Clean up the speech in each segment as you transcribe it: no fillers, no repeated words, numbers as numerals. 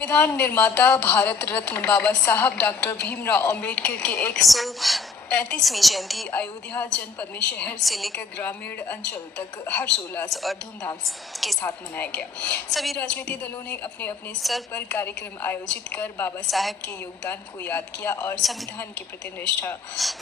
संविधान निर्माता भारत रत्न बाबा साहब डॉक्टर भीमराव अंबेडकर की 135वीं जयंती अयोध्या जनपद में शहर से लेकर ग्रामीण अंचल तक हर्षोल्लास और धूमधाम के साथ मनाया गया। सभी राजनीतिक दलों ने अपने अपने स्तर पर कार्यक्रम आयोजित कर बाबा साहब के योगदान को याद किया और संविधान के प्रति निष्ठा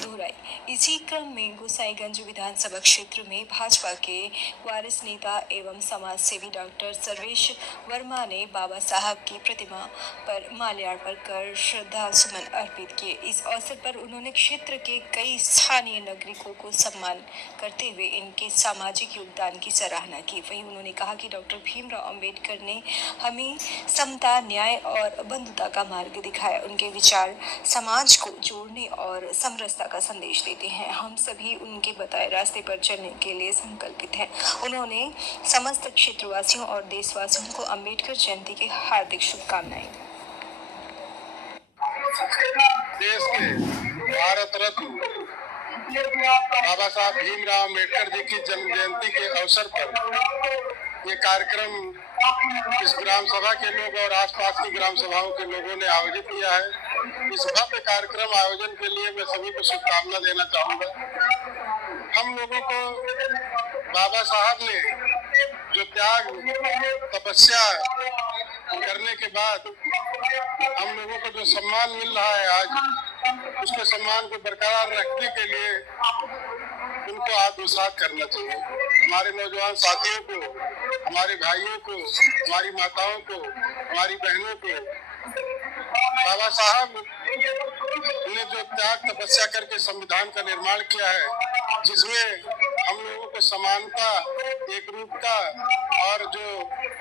दोहराई। इसी क्रम में गोसाईगंज विधानसभा क्षेत्र में भाजपा के वारिस नेता एवं समाज सेवी डॉक्टर सर्वेश वर्मा ने बाबा साहब की प्रतिमा पर माल्यार्पण कर श्रद्धा सुमन अर्पित किए। इस अवसर पर उन्होंने क्षेत्र के कई स्थानीय नागरिकों को सम्मान करते हुए इनके सामाजिक योगदान की सराहना की। वहीं उन्होंने कहा कि डॉक्टर भीमराव अंबेडकर ने हमें समता, न्याय और बंधुता का मार्ग दिखाया। उनके विचार समाज को जोड़ने और समरसता का संदेश देते हैं। हम सभी उनके बताए रास्ते पर चलने के लिए संकल्पित हैं। उन्होंने समस्त क्षेत्रवासियों और देशवासियों को अंबेडकर जयंती की हार्दिक शुभकामनाएं। देश के भारत रत्न बाबा साहब भीमराव अम्बेडकर जी की जन्म जयंती के अवसर पर ये कार्यक्रम इस ग्राम सभा के लोग और आसपास की ग्राम सभाओं के लोगों ने आयोजित किया है। इस भव्य कार्यक्रम आयोजन के लिए मैं सभी को शुभकामना देना चाहूँगा। हम लोगों को बाबा साहब ने जो त्याग तपस्या करने के बाद हम लोगों को जो सम्मान मिल रहा है आज, उसके सम्मान को बरकरार रखने के लिए उनको आत्मसात करना चाहिए। हमारे नौजवान साथियों को, हमारे भाइयों को, हमारी माताओं को, हमारी बहनों को बाबा साहब ने जो त्याग तपस्या करके संविधान का निर्माण किया है, जिसमें हम लोगों को समानता, एकरूपता और जो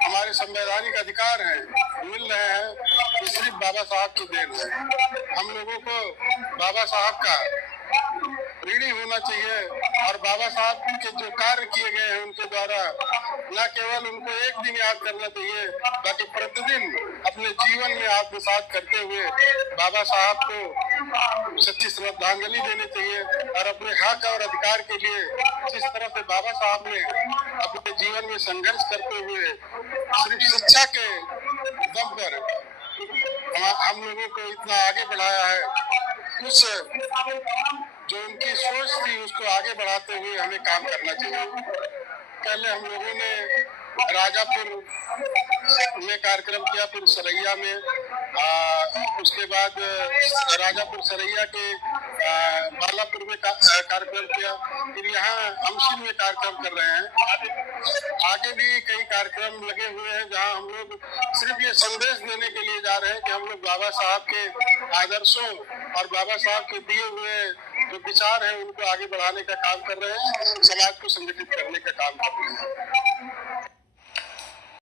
हमारे संवैधानिक अधिकार हैं मिल रहे हैं, ये सिर्फ बाबा साहब की देन है। हम लोगों को बाबा साहब का ऋणी होना चाहिए और बाबा साहब के जो कार्य किए गए हैं उनके द्वारा न केवल उनको एक दिन याद करना चाहिए, बल्कि प्रतिदिन अपने जीवन में आत्मसात करते हुए बाबा साहब को सच्ची श्रद्धांजलि देनी चाहिए और अपने हक और अधिकार के लिए जिस तरह से बाबा साहब ने अपने जीवन में संघर्ष करते हुए सिर्फ शिक्षा के दम पर हम लोगों को इतना आगे बढ़ाया है, उस जो उनकी सोच थी उसको आगे बढ़ाते हुए हमें काम करना चाहिए। पहले हम लोगों ने राजापुर में कार्यक्रम किया, फिर सरैया में, उसके बाद राजापुर सरैया के बालापुर में कार्यक्रम किया, फिर यहाँ अमशील में कार्यक्रम कर रहे हैं। आगे भी कई कार्यक्रम लगे हुए हैं जहाँ हम लोग सिर्फ ये संदेश देने के लिए जा रहे हैं कि हम लोग बाबा साहब के आदर्शों और बाबा साहब के दिए हुए जो विचार हैं उनको आगे बढ़ाने का काम कर रहे हैं, समाज को संगठित करने का काम कर रहे हैं।